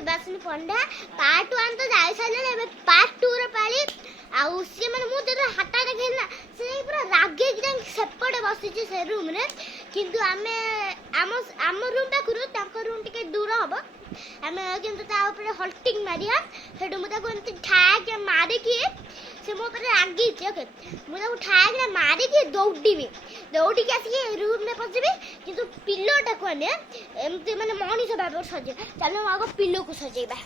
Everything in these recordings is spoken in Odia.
ବିବାସିନୀ ପଣ୍ଡା ପାର୍ଟ 1 ତ ଯାଇ ସାରିଲାଣି ଏବେ ପାର୍ଟ 2 ର ପାଳି ଆଉ ସିଏ ମାନେ ମୁଁ ଯେତେବେଳେ ହାଟାଟା ଖେଳିଲା ସେ ପୁରା ରାଗିକି ଯାଇକି ସେପଟେ ବସିଛି ସେ ରୁମ୍ରେ କିନ୍ତୁ ଆମେ ଆମ ରୁମ୍ ପାଖରୁ ତାଙ୍କ ରୁମ୍ ଟିକେ ଦୂର ହବ ଆମେ କିନ୍ତୁ ତା ଉପରେ ହଲ୍ଟିଂ ମାରିବା ସେଠୁ ମୁଁ ତାକୁ ଏମିତି ଠାକେ ମାରିକି ସେ ମୋ ଉପରେ ରାଗିଛି ଓକେ ମୁଁ ତାକୁ ଠାକେ ମାରିକି ଦୌଡ଼ିକି ଆସିକି ରୁମ୍ରେ ପଶିବି କିନ୍ତୁ ପିଲୋଟାକୁ ଆମେ ଏମିତି ମାନେ ମଣିଷ ଭାବରେ ସଜେଇବା ଚାଲ ଆଗ ପିଲୋକୁ ସଜେଇବା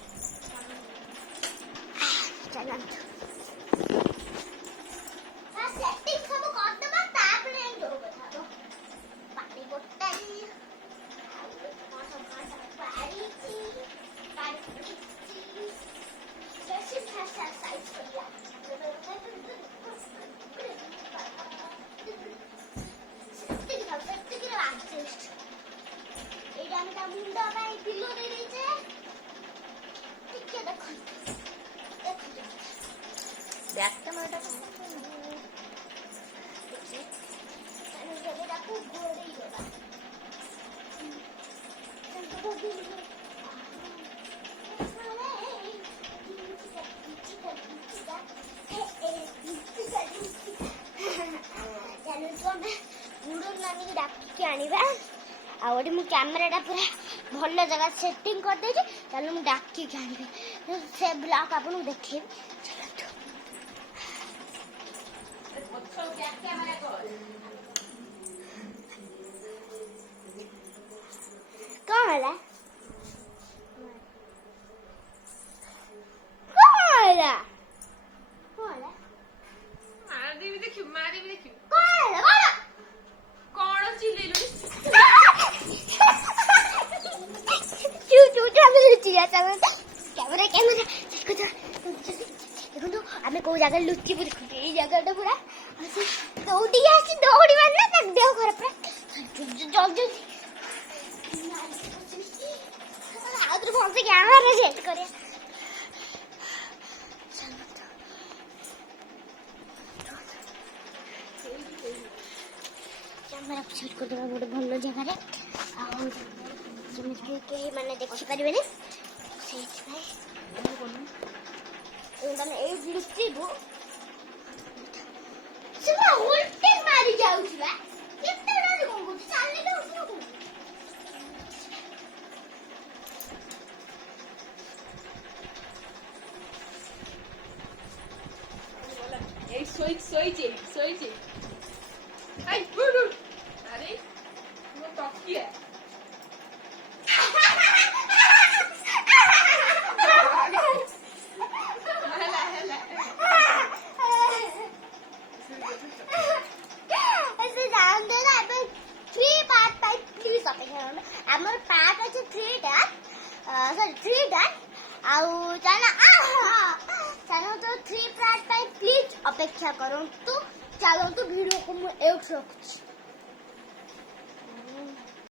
ଚାଲନ୍ତୁ ସେଟିଂ ସବୁ କରିଦେବା ତାପରେ ଯୋଉ କଥା ହବ ପାଣି ବୋତଲ मुंडा पाई पिलो दे दीजिए ठीक है देखो बैक तो मेरा देखिए मैंने जगह आपको गोरे ही होगा नानी की डाकी के आनिबा आउट मु कैमराटा पूरा भल जगह सेटिंग कर दे चलो मु डाकी के आनिबे से ब्लॉग आपन देखे कौन है आम कौ जगह लुचि देखो जगह पूरा दौड़ी दौड़ी मारना देह खराब पूरा जल्दी भलसे कैमरा सेट कर कैमरा सेट करदे गोटे भल जगार कहीं मैंने देखिपारे मैंने लुचि मारी जाऊला अरे वो तकिया आमर पार्ट अच्छे 3 आउ चलो तो 3 पार्ट प्लीज अपेक्षा करूँ तो चलो तो वीडियो को मुझे रखुच्छी।